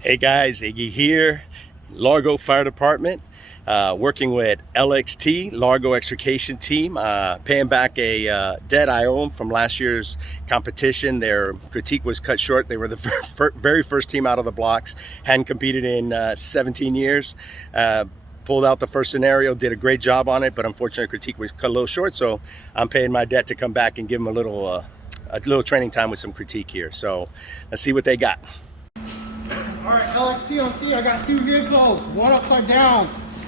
Hey guys, Iggy here, Largo Fire Department, working with LXT, Largo Extrication Team, paying back a debt I owe them from last year's competition. Their critique was cut short. They were the very first team out of the blocks, hadn't competed in 17 years. Pulled out the first scenario, did a great job on it, but unfortunately critique was cut a little short, so I'm paying my debt to come back and give them a little training time with some critique here. So let's see what they got. All right, LXT on C, I got two vehicles, one upside down,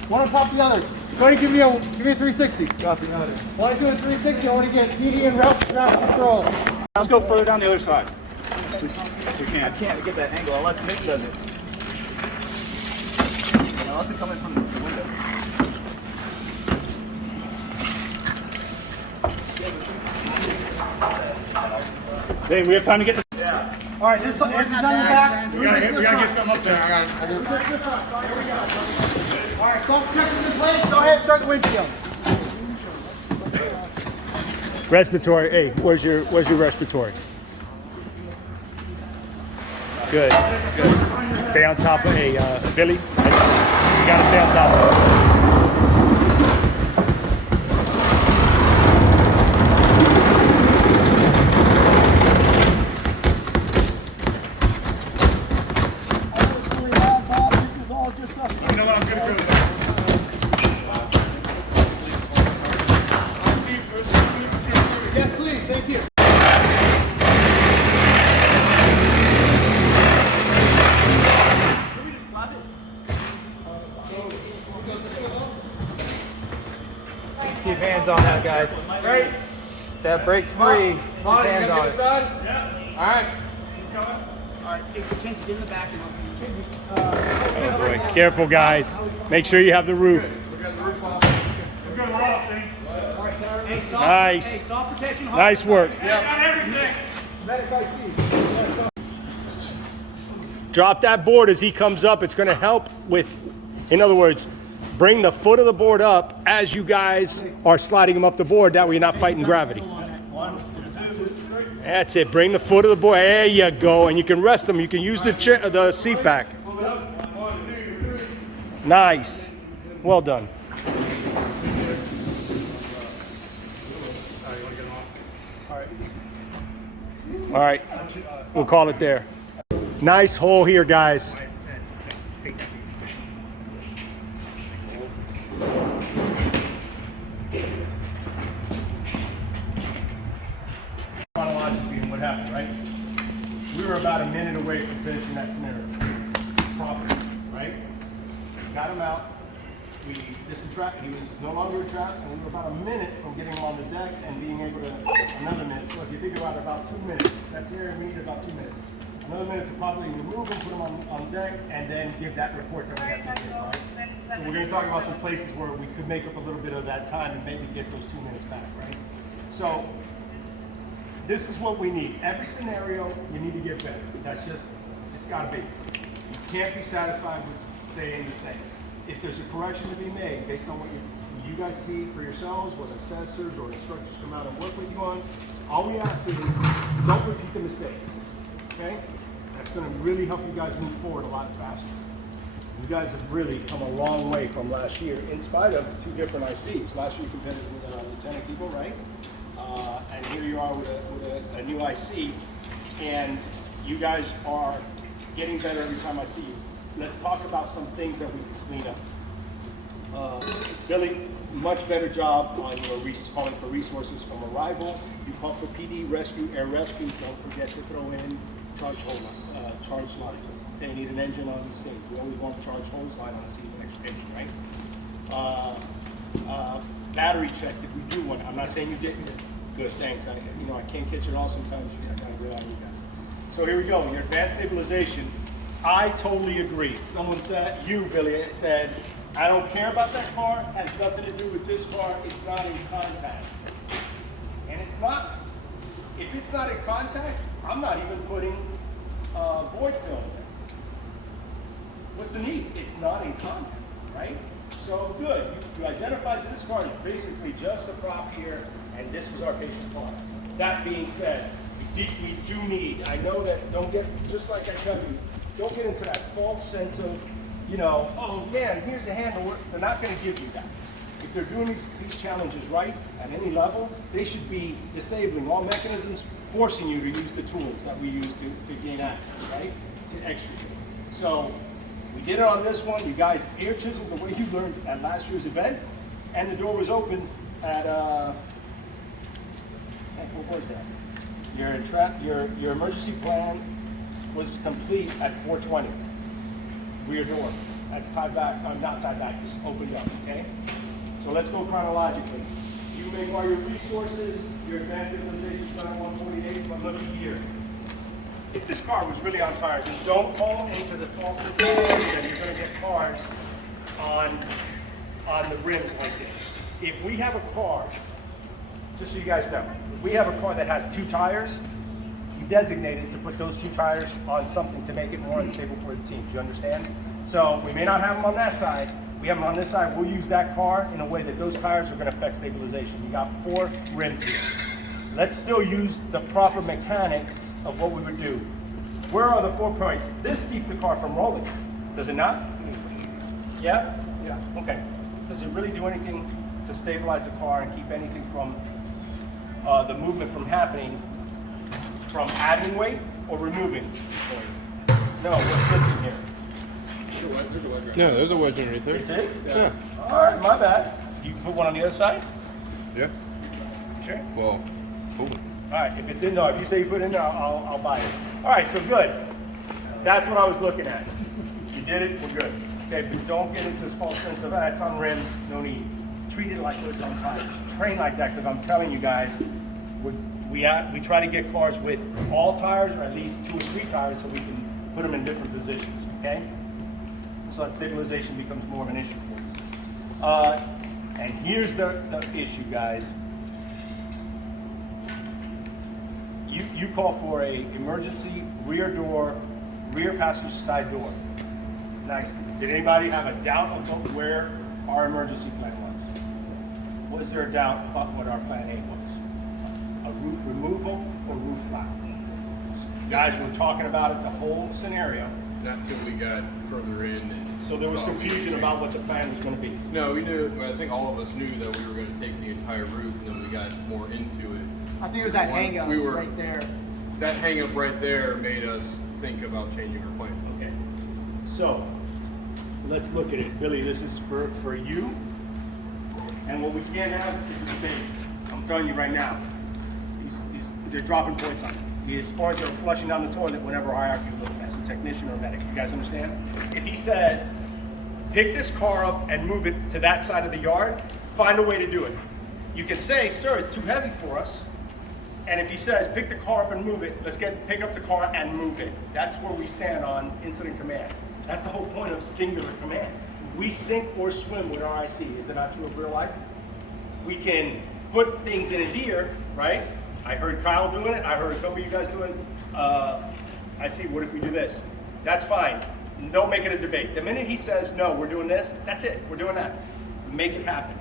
one on top of the other. Go ahead and give me a 360. Copy, noted. While I do a 360, I want to get PD and route control. Let's go further down the other side. We can. I can't get that angle unless Nick does it. Unless it comes in from the window. Hey, we have time to get this. Yeah. All right, this is on your back. We gotta get some up there. All right, salt protectors in place. Go ahead and start the windshield. Respiratory. Hey, where's your respiratory? Good. Good. Stay on top of. Hey, Billy. You gotta stay on top of it. Yes, please. Thank you. Keep hands on that, guys. Right. That brake's free. Keep Molly, you hands gonna on get it. this on? Yeah. All right. All right. Kenzie, get in the back and Oh boy, careful guys. Make sure you have the roof. Nice. Nice work. Drop that board as he comes up. It's going to help with, in other words, bring the foot of the board up as you guys are sliding him up the board. That way you're not fighting gravity. That's it. Bring the foot of the board. There you go. And you can rest them. You can use the seat back. Nice. Well done. All right. We'll call it there. Nice hole here, guys. Chronologically, and what happened, right? We were about a minute away from finishing that scenario properly, right? Got him out. We disentrapped. He was no longer trapped, and we were about a minute from getting him on the deck and being able to another minute. So if you think about 2 minutes, that's the area we needed about 2 minutes. Another minute to properly remove him, put him on deck, and then give that report that we have to give, right? So we're going to talk about some places where we could make up a little bit of that time and maybe get those 2 minutes back, right? So this is what we need. Every scenario, you need to get better. That's just, it's got to be. You can't be satisfied with staying the same. If there's a correction to be made based on what you guys see for yourselves, what assessors or instructors come out and work with you on, all we ask is don't repeat the mistakes, okay? That's going to really help you guys move forward a lot faster. You guys have really come a long way from last year, in spite of 2 different ICs. Last year you competed with Lieutenant Eagle, right? And here you are with a new IC, and you guys are getting better every time I see you. Let's talk about some things that we can clean up. Billy, much better job on your calling for resources from arrival. You call for PD, rescue, air rescue. Don't forget to throw in charge line. Okay, you need an engine on the scene. We always want a charge hose line on the scene of extrication, right? Battery check if we do one. I'm not saying you didn't. Good, thanks. I can't catch it all sometimes. I gotta rely on you guys. So here we go. Your advanced stabilization. I totally agree. Someone said, you, Billy, said, I don't care about that car. It has nothing to do with this car. It's not in contact. And it's not. If it's not in contact, I'm not even putting void film there. What's the need? It's not in contact, right? So good. You identified that this car is basically just a prop here, and this was our patient car. That being said, we we do need, I know that, don't get, just like I tell you, don't get into that false sense of, you know, oh man, here's the handle. They're not going to give you that. If they're doing these challenges right at any level, they should be disabling all mechanisms, forcing you to use the tools that we use to gain access, right? To extricate. So we did it on this one. You guys air chiseled the way you learned at last year's event, and the door was opened at what was that? Your emergency plan was complete at 4:20. Rear door. That's tied back. Not tied back. Just opened up. Okay. So let's go chronologically. You make all your resources. Your advanced stabilization is on 148. But look here. If this car was really on tires, then don't fall into the false sense that you're going to get cars on the rims like this. If we have a car, just so you guys know, if we have a car that has 2 tires, we designated to put those 2 tires on something to make it more unstable for the team. Do you understand? So we may not have them on that side. We have them on this side. We'll use that car in a way that those tires are going to affect stabilization. You got 4 rims here. Let's still use the proper mechanics of what we would do. Where are the 4 points? This keeps the car from rolling. Does it not? Yeah? Yeah. Okay. Does it really do anything to stabilize the car and keep anything from the movement from happening, from adding weight or removing weight? No, what's missing here? No, there's a wedge underneath there. It's it? Yeah. All right, my bad. You can put one on the other side? Yeah. Sure. Well, cool. All right, if it's in there, if you say you put it in there, I'll buy it. All right, so good. That's what I was looking at. You did it, we're good. Okay, but don't get into this false sense of, it's on rims, no need. Treat it like it's on tires. Train like that, because I'm telling you guys, we try to get cars with all tires, or at least 2 or 3 tires, so we can put them in different positions, okay? So that stabilization becomes more of an issue for you. And here's the issue, guys. You call for a emergency rear door, rear passenger side door. Nice. Did anybody have a doubt about where our emergency plan was? Was there a doubt about what our plan A was? A roof removal or roof flap? So you guys were talking about it the whole scenario. Not until we got further in. And So there was confusion about what the plan was going to be. No, we knew. I think all of us knew that we were going to take the entire roof, and then we got more into it. I think it was that hang up right there. That hang up right there made us think about changing our plan. Okay. So let's look at it. Billy, this is for you. And what we can't have is a debate. I'm telling you right now. They're dropping points on it. His points are flushing down the toilet whenever I argue with him as a technician or medic. You guys understand? If he says, pick this car up and move it to that side of the yard, find a way to do it. You can say, sir, it's too heavy for us. And if he says, pick the car up and move it, pick up the car and move it. That's where we stand on incident command. That's the whole point of singular command. We sink or swim with our IC. Is it not true of real life? We can put things in his ear, right? I heard Kyle doing it. I heard a couple of you guys doing I see, what if we do this? That's fine. Don't make it a debate. The minute he says, no, we're doing this, that's it. We're doing that. Make it happen.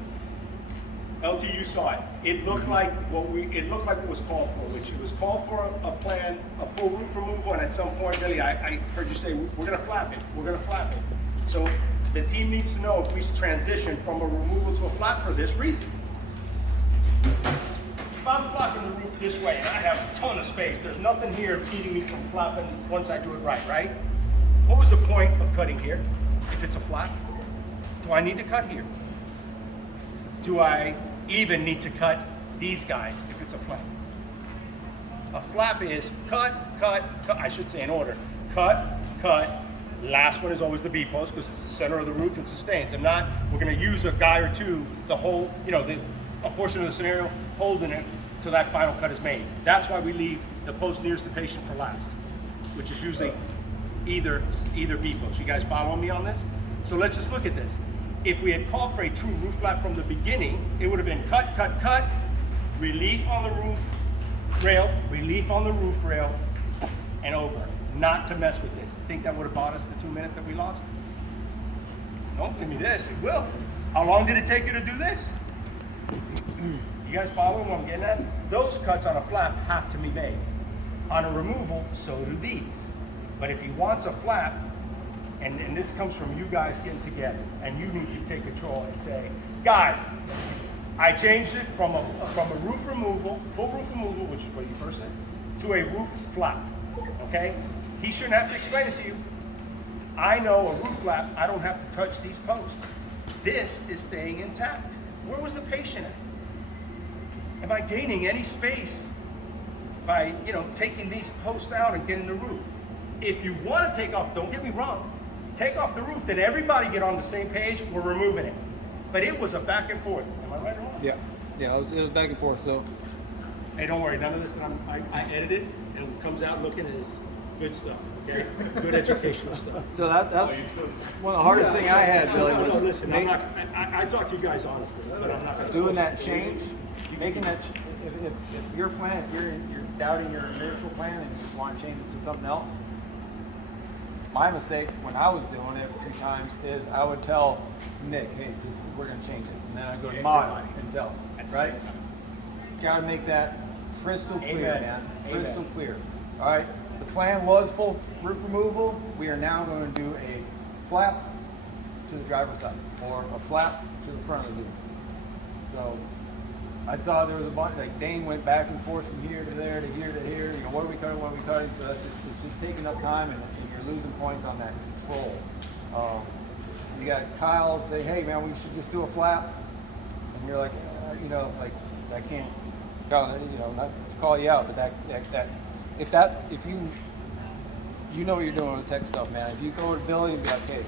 LTU saw it. It looked like what was called for, which it was called for a plan, a full roof removal, and at some point, Billy, I heard you say, we're gonna flap it. We're gonna flap it. So the team needs to know if we transition from a removal to a flap for this reason. If I'm flapping the roof this way and I have a ton of space, there's nothing here impeding me from flapping once I do it right? What was the point of cutting here if it's a flap? Do I need to cut here? Do I even need to cut these guys if it's a flap? A flap is cut, I should say in order. Cut, last one is always the B-post because it's the center of the roof and sustains. If not, we're gonna use a guy or two, the whole, a portion of the scenario, holding it till that final cut is made. That's why we leave the post nearest the patient for last, which is usually either B-post. You guys following me on this? So let's just look at this. If we had called for a true roof flap from the beginning, it would have been cut, relief on the roof rail, and over. Not to mess with this. Think that would have bought us the 2 minutes that we lost? Don't give me this, it will. How long did it take you to do this? You guys following what I'm getting at? Those cuts on a flap have to be made. On a removal, so do these. But if he wants a flap, and this comes from you guys getting together, and you need to take control and say, guys, I changed it from a roof removal, full roof removal, which is what you first said, to a roof flap, okay? He shouldn't have to explain it to you. I know a roof flap, I don't have to touch these posts. This is staying intact. Where was the patient at? Am I gaining any space by, taking these posts out and getting the roof? If you want to take off, don't get me wrong, take off the roof, then everybody get on the same page, we're removing it. But it was a back and forth. Am I right or wrong? Yeah, it was back and forth. So Hey, don't worry, none of this, I edited and it comes out looking as good stuff, okay? Good educational stuff. so that one of the hardest thing I had, Billy, No, was listen, I talk to you guys honestly, but I'm not gonna doing that change, making that. If your plan, if you're doubting your initial plan and you want to change it to something else, my mistake when I was doing it a few times is I would tell Nick, hey, we're going to change it, and then I go to Mott and tell him, right? Got to make that crystal clear, man. Crystal clear. All right. The plan was full roof removal. We are now going to do a flap to the driver's side or a flap to the front of the vehicle. So I saw there was a bunch, like Dane went back and forth from here to there to here to here. What are we cutting? What are we cutting? So it's just taking up time, and you're losing points on that control. You got Kyle say, hey man, we should just do a flap, and you're like, I can't, Kyle, not to call you out, but if you know what you're doing with tech stuff, man. If you go to Billy and be like, hey,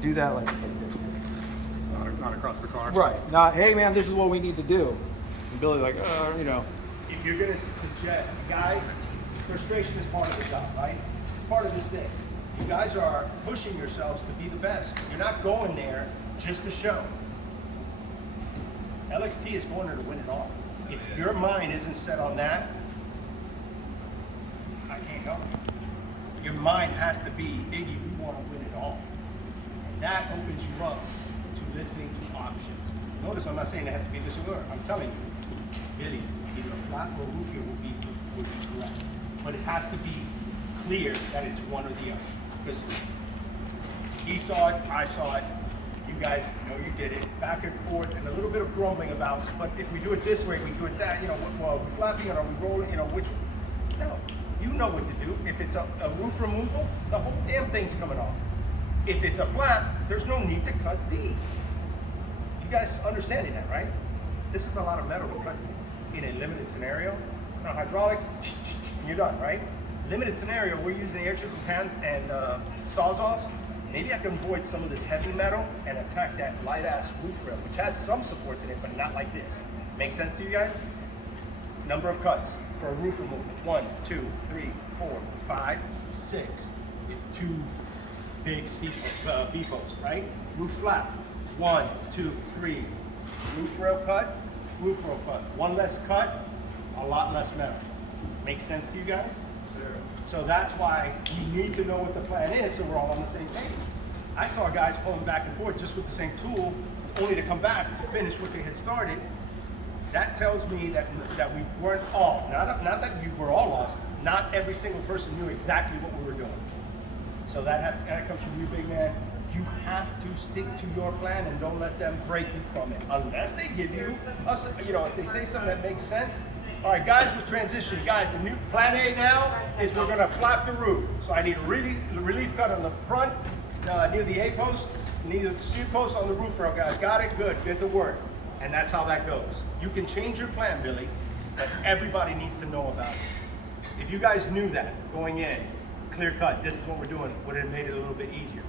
do that like. Not across the car. Right. Not, hey man, this is what we need to do. And Billy's like, If you're gonna suggest, guys, frustration is part of the job, right? Part of this thing. You guys are pushing yourselves to be the best. You're not going there just to show. LXT is going there to win it all. If your mind isn't set on that, I can't help you. Your mind has to be, Iggy, we want to win it all. And that opens you up to listening to options. Notice I'm not saying it has to be this or that. I'm telling you, Billy, either a flat or roofier would be correct. But it has to be clear that it's one or the other. Because he saw it, I saw it, you guys know you did it, back and forth, and a little bit of grumbling about, but if we do it this way, we do it that, are we flapping it, are we rolling, which, no, you know what to do. If it's a roof removal, the whole damn thing's coming off. If it's a flap, there's no need to cut these. You guys understanding that, right? This is a lot of metal to cut in a limited scenario. Now, hydraulic, and you're done, right? Limited scenario, we're using air triple pans and sawzalls. Maybe I can avoid some of this heavy metal and attack that light ass roof rail, which has some supports in it, but not like this. Make sense to you guys? Number of cuts for a roof removal. 1, 2, 3, 4, 5, 6. With 2 big B posts, right? Roof flap. 1, 2, 3. Roof rail cut, roof rail cut. One less cut, a lot less metal. Make sense to you guys? So that's why you need to know what the plan is so we're all on the same page. I saw guys pulling back and forth just with the same tool, only to come back to finish what they had started. That tells me that we weren't all, not that you were all lost, not every single person knew exactly what we were doing. So that comes from you, big man. You have to stick to your plan and don't let them break you from it. Unless they give you, if they say something that makes sense. All right, guys, we'll transition. Guys, the new plan A now is we're gonna flap the roof. So I need a relief cut on the front, near the A post, near the C post on the roof rail, guys. Got it? Good, get to work. And that's how that goes. You can change your plan, Billy, but everybody needs to know about it. If you guys knew that going in, clear cut, this is what we're doing, would have made it a little bit easier.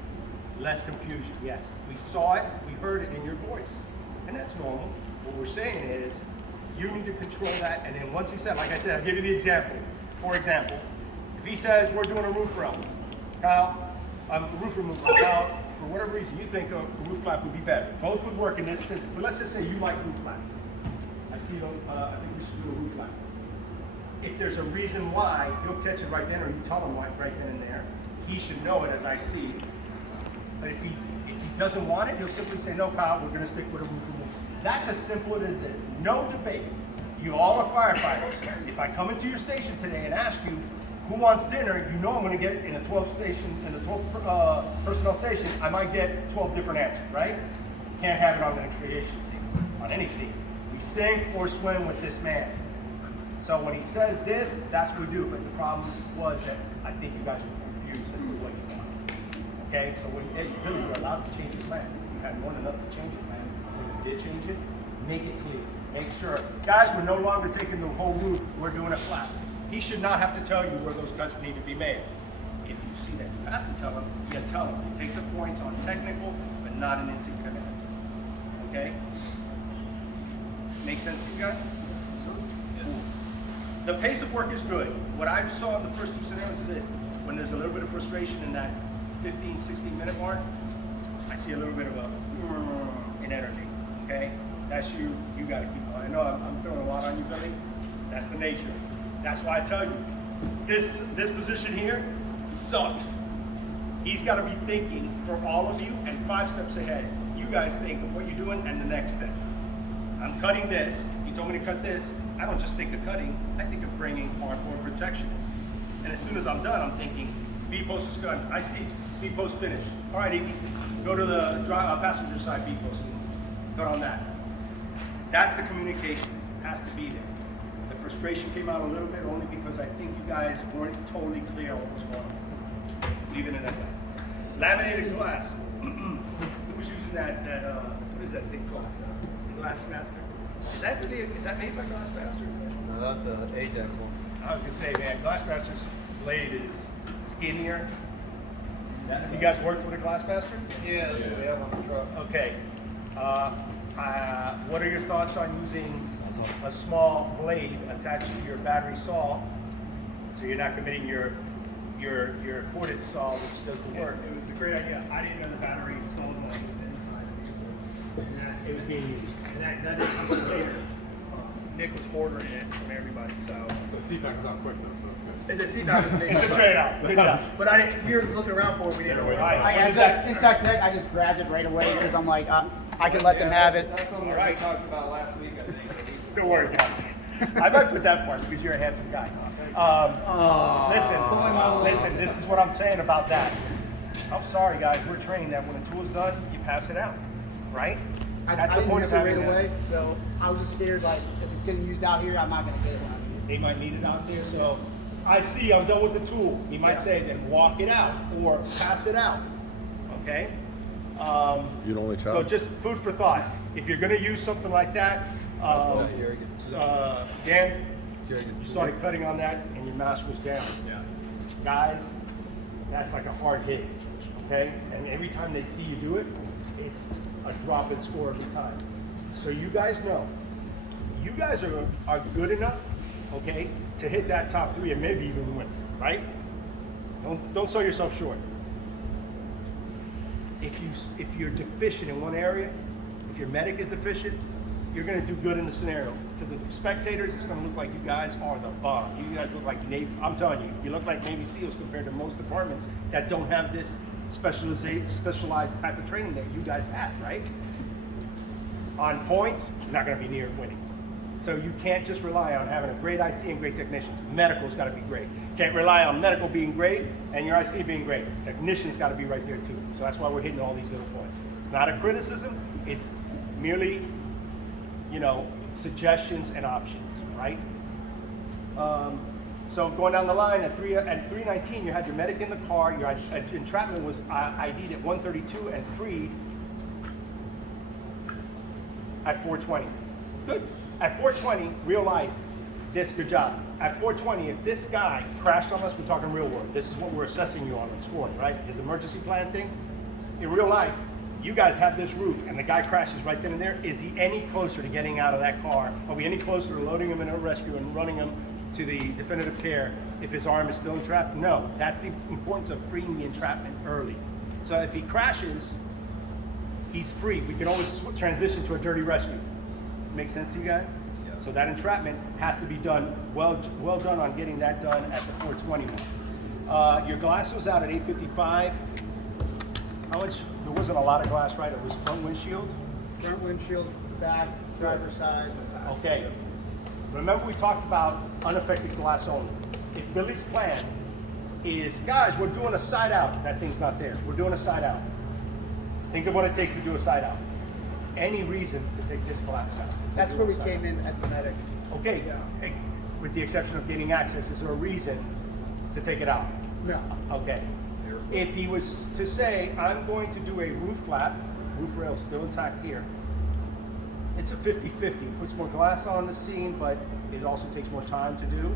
Less confusion, yes. We saw it, we heard it in your voice. And that's normal. What we're saying is, you need to control that, and then once he said, like I said, I'll give you the example. For example, if he says we're doing a roof rail, Kyle, roof removal, Kyle, for whatever reason you think a roof flap would be better. Both would work in this sense, but let's just say you like roof flap. I think we should do a roof flap. If there's a reason why, he'll catch it right then, or you tell him right then and there. He should know it as I see it. But if he doesn't want it, he'll simply say, no, Kyle, we're gonna stick with a roof removal. That's as simple as this. No debate. You all are firefighters. If I come into your station today and ask you who wants dinner, you know I'm going to get in a 12 personnel station, I might get 12 different answers, right? You can't have it on an aviation scene, on any scene. We sink or swim with this man. So when he says this, that's what we do. But the problem was that I think you guys were confused as to what you want. Okay, so when Billy, you're allowed to change your plan. You had more than enough to change your plan. When you did change it, make it clear. Make sure. Guys, we're no longer taking the whole roof. We're doing it flat. He should not have to tell you where those cuts need to be made. If you see that you have to tell him, you tell him. You take the points on technical, but not an NC command. Okay? Make sense to you guys? The pace of work is good. What I saw in the first two scenarios is this. When there's a little bit of frustration in that 15, 16 minute mark, I see a little bit of in energy, okay? That's you gotta keep on. I know I'm throwing a lot on you, Billy. That's the nature. That's why I tell you, this position here sucks. He's gotta be thinking for all of you and 5 steps ahead. You guys think of what you're doing and the next step. I'm cutting this. You told me to cut this. I don't just think of cutting, I think of bringing hardcore protection. And as soon as I'm done, I'm thinking, B post is done. I see, C post finished. All right, Evie, go to the passenger side B post. Cut on that. That's the communication, it has to be there. The frustration came out a little bit only because I think you guys weren't totally clear on what was going on. Leaving it at that. Laminated glass. Who was using that, what is that thing called? Glassmaster. Is that made by Glassmaster? No, that's an Ajax one. I was gonna say, man, Glassmaster's blade is skinnier. You guys worked with a Glassmaster? Yeah, that's what we have on the truck. Okay. What are your thoughts on using a small blade attached to your battery saw, so you're not committing your corded saw, which does the work? It was a great idea. I didn't know the battery saws that was inside of it. And that It was being used. And that didn't later. Nick was ordering it from everybody, so. So the CPAC was on quick though, so that's good. The seatbelt was big. It's a trade-off. Good enough. But we were looking around for it, we didn't know where. Inside Tech, I just grabbed it right away because I'm like, I can let them have it. That's something All we right. talked about last week, I think. Don't worry, guys. I might put that part because you're a handsome guy. Listen, this is what I'm saying about that. I'm sorry, guys. We're trained that when a tool is done, you pass it out, right? I That's the didn't point use of it right having that. away, so I was just scared, like, if it's getting used out here, I'm not going to get it when I need it. They might need it out there, so I see, I'm done with the tool. He might say, then walk it out or pass it out, okay? You'd only So just food for thought. If you're gonna use something like that, Dan, you started cutting on that and your mask was down. Yeah. Guys, that's like a hard hit, okay? And every time they see you do it, it's a drop in score every time. So you guys know, you guys are good enough, okay, to hit that top 3 and maybe even win, right? Don't sell yourself short. If you're deficient in one area, if your medic is deficient, you're going to do good in the scenario. To the spectators, it's going to look like you guys are the bomb. You guys look like Navy. I'm telling you, you look like Navy SEALs compared to most departments that don't have this specialized type of training that you guys have, right? On points, you're not going to be near winning. So you can't just rely on having a great IC and great technicians. Medical's got to be great. Can't rely on medical being great and your IC being great. Technician's got to be right there too. So that's why we're hitting all these little points. It's not a criticism. It's merely, suggestions and options, right? So going down the line at 319, you had your medic in the car. Your entrapment was ID'd at 132 and freed at 420. Good. At 420, real life, good job. At 420, if this guy crashed on us, we're talking real world. This is what we're assessing you on and scoring, right? His emergency plan thing. In real life, you guys have this roof and the guy crashes right then and there. Is he any closer to getting out of that car? Are we any closer to loading him in a rescue and running him to the definitive care if his arm is still entrapped? No. That's the importance of freeing the entrapment early. So if he crashes, he's free. We can always transition to a dirty rescue. Make sense to you guys? Yeah. So that entrapment has to be done, well done on getting that done at the 420 mark. Your glass was out at 855. How much? There wasn't a lot of glass, right? It was front windshield? Front windshield, back, driver's side. Okay. Remember we talked about unaffected glass only. If Billy's plan is, guys, we're doing a side out, that thing's not there. We're doing a side out. Think of what it takes to do a side out. Any reason to take this glass out? That's where we came in as the medic. Okay, with the exception of getting access, is there a reason to take it out? No. Okay. If he was to say, I'm going to do a roof flap, roof rail still intact here, it's a 50-50. It puts more glass on the scene, but it also takes more time to do.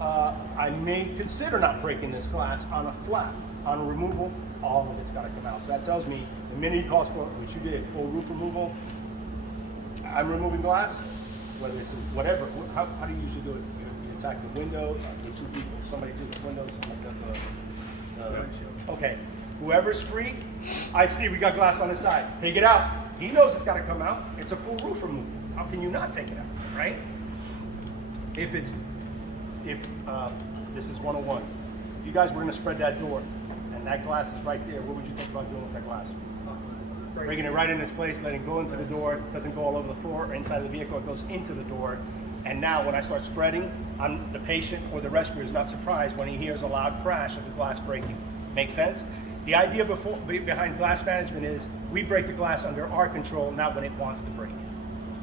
I may consider not breaking this glass on a flap. On a removal, all of it's got to come out. So that tells me the minute he calls for, which you did, full roof removal, I'm removing glass, whether it's whatever. How do you usually do it? You attack the window, get two people, somebody does the window, somebody does okay. Whoever's free, I see we got glass on the side. Take it out. He knows it's got to come out. It's a full roof removal. How can you not take it out, right? If this is 101, if you guys were going to spread that door and that glass is right there, what would you think about doing with that glass? Breaking it right in its place, letting it go into the door, it doesn't go all over the floor or inside of the vehicle, it goes into the door. And now when I start spreading, the patient or the rescuer is not surprised when he hears a loud crash of the glass breaking. Make sense? The idea behind glass management is we break the glass under our control, not when it wants to break.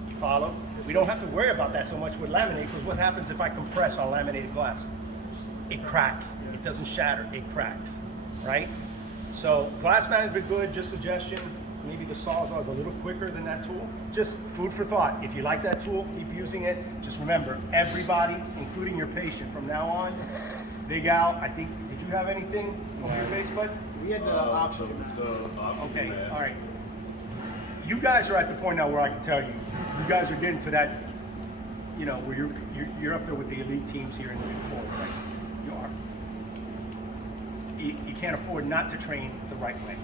You follow? We don't have to worry about that so much with laminate, because what happens if I compress on laminated glass? It cracks. It doesn't shatter, it cracks, right? So glass management good, just suggestion. Maybe the Sawzall is a little quicker than that tool. Just food for thought. If you like that tool, keep using it. Just remember, everybody, including your patient from now on, Big Al, I think, did you have anything on your face, bud? We had the oxygen. Okay, all right. You guys are at the point now where I can tell you, you guys are getting to that, you know, where you're up there with the elite teams here in the Big Four, right? You are. You can't afford not to train the right way.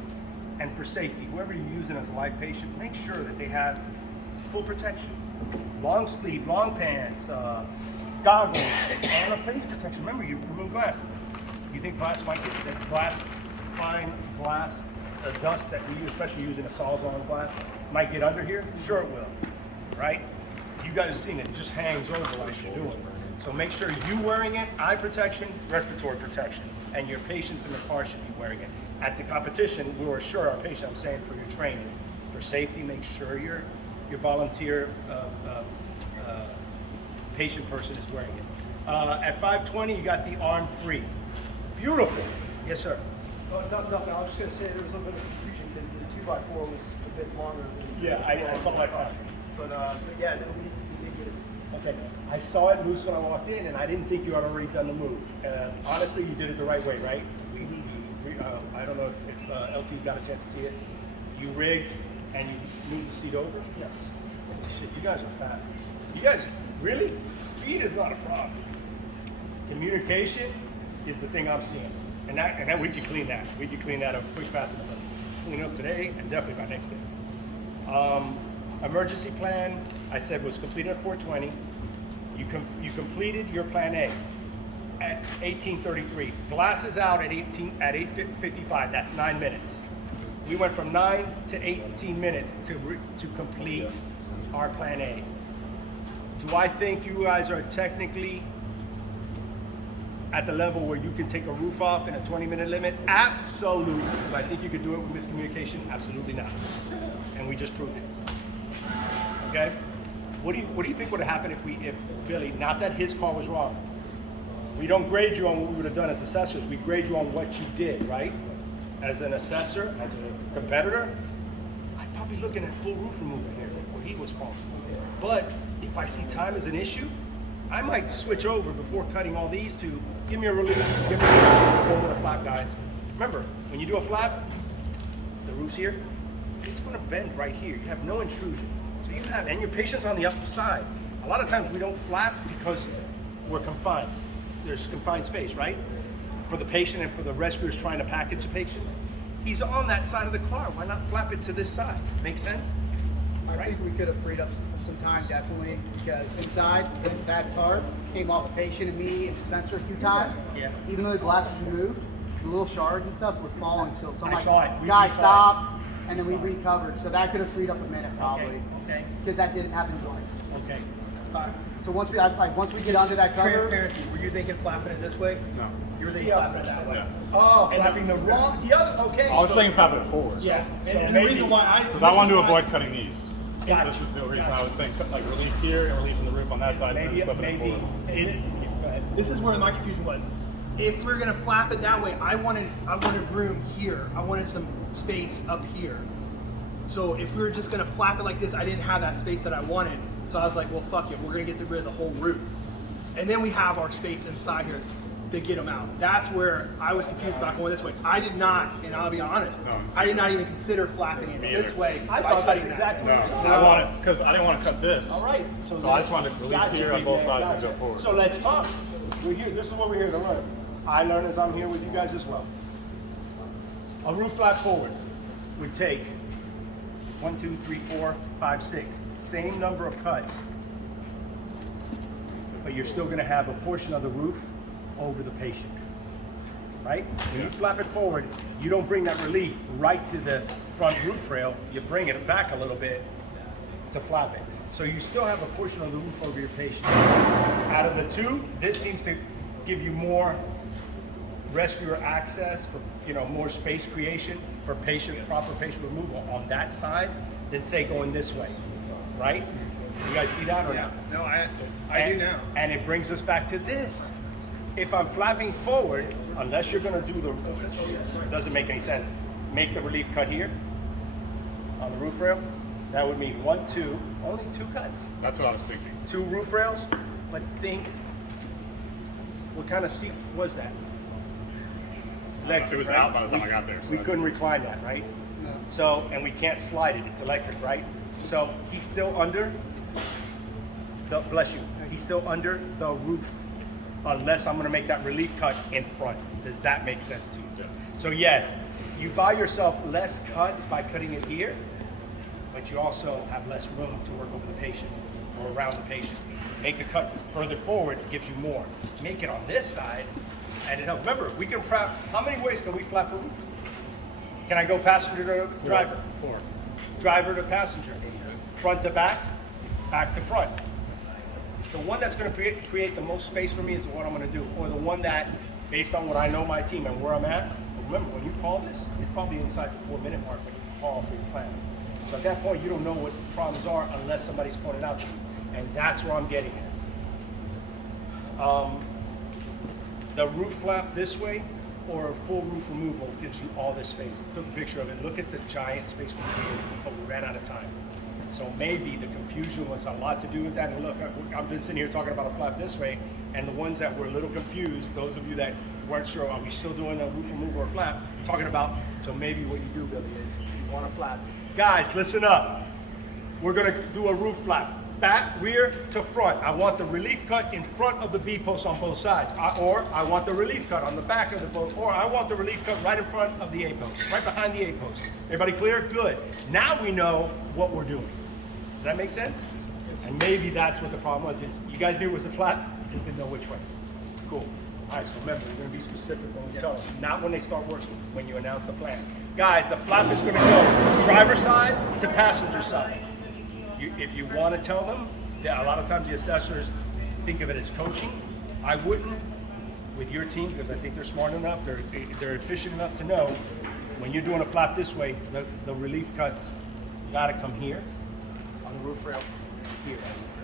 And for safety, whoever you're using as a live patient, make sure that they have full protection. Long sleeve, long pants, goggles, and a face protection. Remember, you remove glass. You think glass might get that glass, fine glass, the dust that we use, especially using a Sawzall glass, might get under here? Sure it will, right? You guys have seen it, it just hangs over what you're doing. So make sure you wearing it, eye protection, respiratory protection, and your patients in the car should be wearing it. At the competition, we will assure our patient, I'm saying for your training, for safety, make sure your volunteer patient person is wearing it. At 520, you got the arm free. Beautiful. Yes, sir. Nothing. I was just going to say there was a little bit of confusion because the 2x4 was a bit longer than Yeah, that's all I found. But yeah, no, we did get it. Okay, I saw it loose when I walked in, and I didn't think you had already done the move. Honestly, you did it the right way, right? I don't know if LT got a chance to see it. You rigged and you moved the seat over? Yes. Shit, you guys are fast. You guys, really? Speed is not a problem. Communication is the thing I'm seeing. And that we can clean that. We can clean that up quick, fast enough. Clean it up today and definitely by next day. Emergency plan, I said, was completed at 4:20. You completed your plan A at 18:33. Glasses out at 8:55. That's 9 minutes. We went from 9 to 18 minutes to complete our plan A. Do I think you guys are technically at the level where you can take a roof off in a 20-minute limit? Absolutely. Do I think you could do it with miscommunication? Absolutely not. And we just proved it. Okay? What do you think would have happened if Billy, not that his call was wrong, we don't grade you on what we would have done as assessors, we grade you on what you did, right? As an assessor, as a competitor, I'd probably looking at full roof removal here, what he was calling for. But if I see time as an issue, I might switch over before cutting all these to give me a relief, give me a over the flap, guys. Remember, when you do a flap, the roof's here, it's gonna bend right here. You have no intrusion. So you have, and your patient's on the upper side. A lot of times we don't flap because we're confined. There's confined space, right? For the patient and for the rescuers trying to package the patient. He's on that side of the car. Why not flap it to this side? Make sense? I think we could have freed up some time, definitely, because inside, the bad parts came off the patient and me and Spencer a few times. Yeah. Even though the glass was removed, the little shards and stuff were falling still. So I'm I like, saw it. We guys, saw it. stop. And then we recovered. So that could have freed up a minute probably. Okay. Because that didn't happen twice. Okay. So once we once we get onto that cover, Transparency. Were you thinking flapping it this way? No. You were thinking flapping it that way. Yeah. Oh, And flapping the wrong, the other. Okay. I was so- thinking flapping it forward. Yeah. So And the maybe- reason why Because I wanted to this is why- avoid cutting these. Gotcha. This was the reason I was saying like relief here and relief in the roof on that side. and Maybe, then flipping it maybe, forward. go ahead. This is where my confusion was. If we're gonna flap it that way, I wanted room here. I wanted some space up here. So if we were just gonna flap it like this, I didn't have that space that I wanted. So I was like, well, fuck it, we're gonna get rid of the whole roof. And then we have our space inside here to get them out. That's where I was confused about going this way. I did not, and I'll be honest, No. I did not even consider flapping it Me this either. way. I by thought that's cutting that. exactly No, what you I wanted because I didn't want to cut this. All right. So I just wanted relief Gotcha, here on big both man, sides and gotcha. go forward. So let's talk. We're here. This is what we're here to learn. I learn as I'm here with you guys as well. A roof flap forward would take 1, 2, 3, 4, 5, 6. Same number of cuts, but you're still going to have a portion of the roof over the patient. Right? When you flap it forward, you don't bring that relief right to the front roof rail. You bring it back a little bit to flap it. So you still have a portion of the roof over your patient. Out of the two, this seems to give you more rescuer access for, more space creation for proper patient removal on that side than say going this way, right? You guys see that or not? No, I do now. And it brings us back to this. If I'm flapping forward, unless you're gonna do it doesn't make any sense. Make the relief cut here on the roof rail. That would mean 1, 2, only 2 cuts. That's what I was thinking. 2 roof rails, but think, what kind of seat was that? It was right? out by the time I got there. So We couldn't recline that, right? So, and we can't slide it, it's electric, right? So he's still under the, bless you, he's still under the roof unless I'm gonna make that relief cut in front. Does that make sense to you? Yeah. So yes, you buy yourself less cuts by cutting it here, but you also have less room to work over the patient or around the patient. Make the cut further forward, it gives you more. Make it on this side, and it helps. Remember, we can flap, how many ways can we flap a roof? Can I go passenger to driver? 4. Driver to passenger. Front to back, back to front. The one that's going to create the most space for me is what I'm going to do, or the one that, based on what I know my team and where I'm at, remember when you call this, it's probably inside the 4-minute mark when you call for your plan. So at that point, you don't know what the problems are unless somebody's pointed out to you, and that's where I'm getting at. The roof flap this way or a full roof removal gives you all this space. Took a picture of it. Look at the giant space we created, but we ran out of time. So maybe the confusion was a lot to do with that. And look, I've been sitting here talking about a flap this way, and the ones that were a little confused, those of you that weren't sure, are we still doing a roof removal or flap, talking about, so maybe what you do, Billy, is you want a flap. Guys, listen up. We're gonna do a roof flap. Back, rear to front. I want the relief cut in front of the B post on both sides. Or I want the relief cut on the back of the post. Or I want the relief cut right in front of the A post, right behind the A post. Everybody clear? Good. Now we know what we're doing. Does that make sense? And maybe that's what the problem was. Is you guys knew it was a flap, you just didn't know which way. Cool. All right, so remember, we're going to be specific when we tell them. Not when they start working, when you announce the plan. Guys, the flap is going to go driver side to passenger side. If you want to tell them, that a lot of times the assessors think of it as coaching. I wouldn't with your team because I think they're smart enough, they're efficient enough to know when you're doing a flap this way, the relief cuts got to come here on the roof rail, here,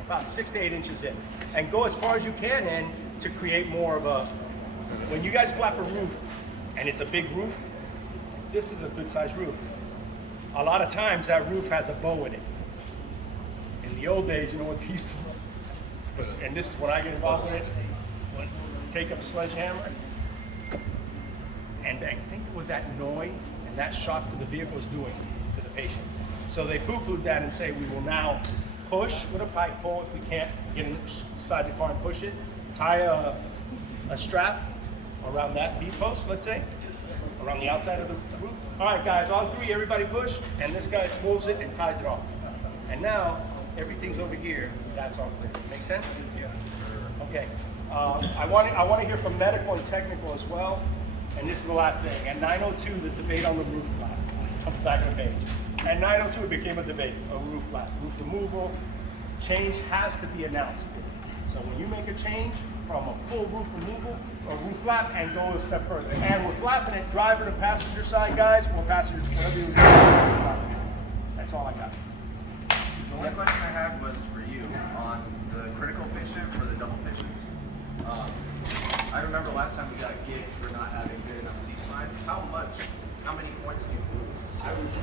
about 6 to 8 inches in, and go as far as you can in to create more of a. When you guys flap a roof and it's a big roof, this is a good sized roof. A lot of times that roof has a bow in it. In the old days, you know what they used to, and this is when I get involved with it, take up a sledgehammer and think what that noise and that shock to the vehicle is doing to the patient. So they poo-pooed that and say we will now push with a pike pole if we can't get inside the car and push it, tie a strap around that B post, let's say, around the outside of the roof. All right, guys, on 3, everybody push, and this guy pulls it and ties it off. And now, everything's over here, that's all clear. Make sense? Yeah. Okay. I want to hear from medical and technical as well. And this is the last thing. At 9:02, the debate on the roof flap. Comes back on the page. At 9:02, it became a debate, a roof flap. Roof removal, change has to be announced. So when you make a change from a full roof removal or roof flap and go a step further, and we're flapping it driver to passenger side, guys, or passenger, whatever you do. That's all I got. The only question I had was for you on the critical pitch shift for the double pitches. I remember last time we got gigged for not having good enough C-spine. How many points do you lose?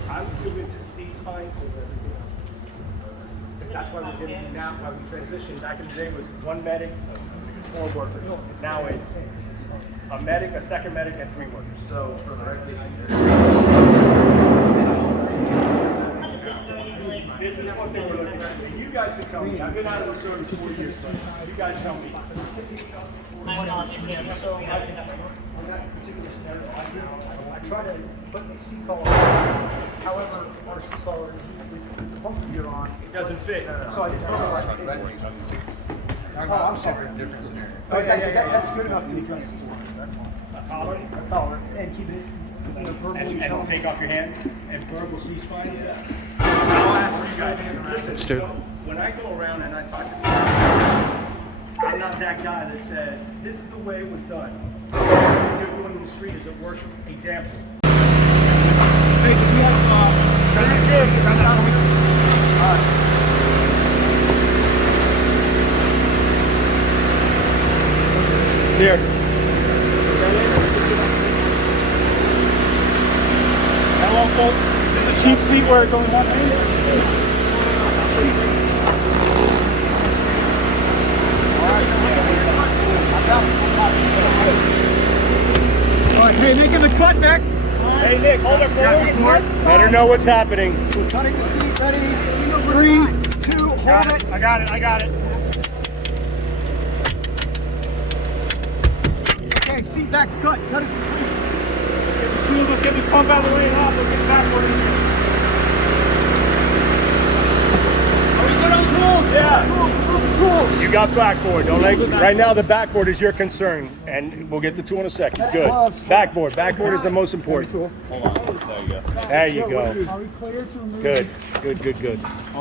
I would give it to C-spine over everything else. Because that's why we're getting now, why we transitioned. Back in the day was one medic, 4 workers. Now it's a medic, a second medic, and 3 workers. So for the rotation, This is what they were looking at. You guys can tell me. I've been out of the service 4 years, so you guys tell me. On that particular scenario, I try to put a seat collar on. However, our seat collar with the bunker gear on, It doesn't fit. so I didn't know. Oh, I'm sorry. different scenario. Oh, yeah, that's good enough to address this one. A collar and keep it, you know, verbally. And take off your hands and verbal C-spine. Yeah. I'll ask you guys. Listen, so when I go around and I talk to people, I'm not that guy that says this is the way it was done. What you're doing in the street is a work example. Hey, can you Here. Hello, folks. Is this a cheap seat where it's only one lane? All right, hey, making the cut, Nick. Hey, Nick, hold her forward. Let her know what's happening. Cutting the seat, ready? 3, 2, hold it. I got it. Okay, seat back's cut. Cut is complete. Let's get this pump out of the way and off. Let's get backward in here. Are we good on tools? Yeah. Tools. You got backboard. Don't let, right now the backboard is your concern, and we'll get the 2 in a second. Good. Backboard. Backboard is the most important. Hold on. There you go. There you go. Are we clear to remove? Good.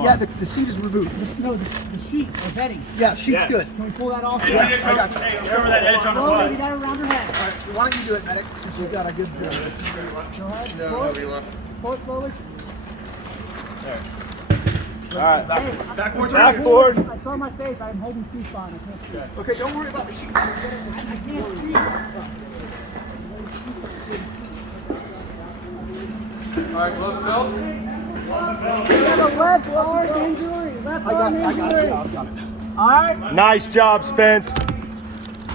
Yeah, the seat is removed. No, the sheet, the bedding. Yeah, sheet's Yes. good. Can we pull that off? Yeah, I got you. Hey, remember that edge on the Slowly, butt. you got it around your head. All right, why don't you do it, medic, since you've got a good... Go ahead. Pull it slowly. Backboard. I saw my face. I'm holding C-spine. I can't see it. Okay, don't worry about the sheet. I can't see it. All right, glove belt. We have a left arm injury. Left arm injury. I got it. All right. Nice job, Spence.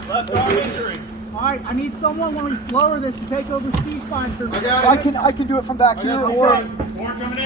Left arm injury. All right. I need someone when we lower this to take over C-spine for me. I can do it from back here, or... More coming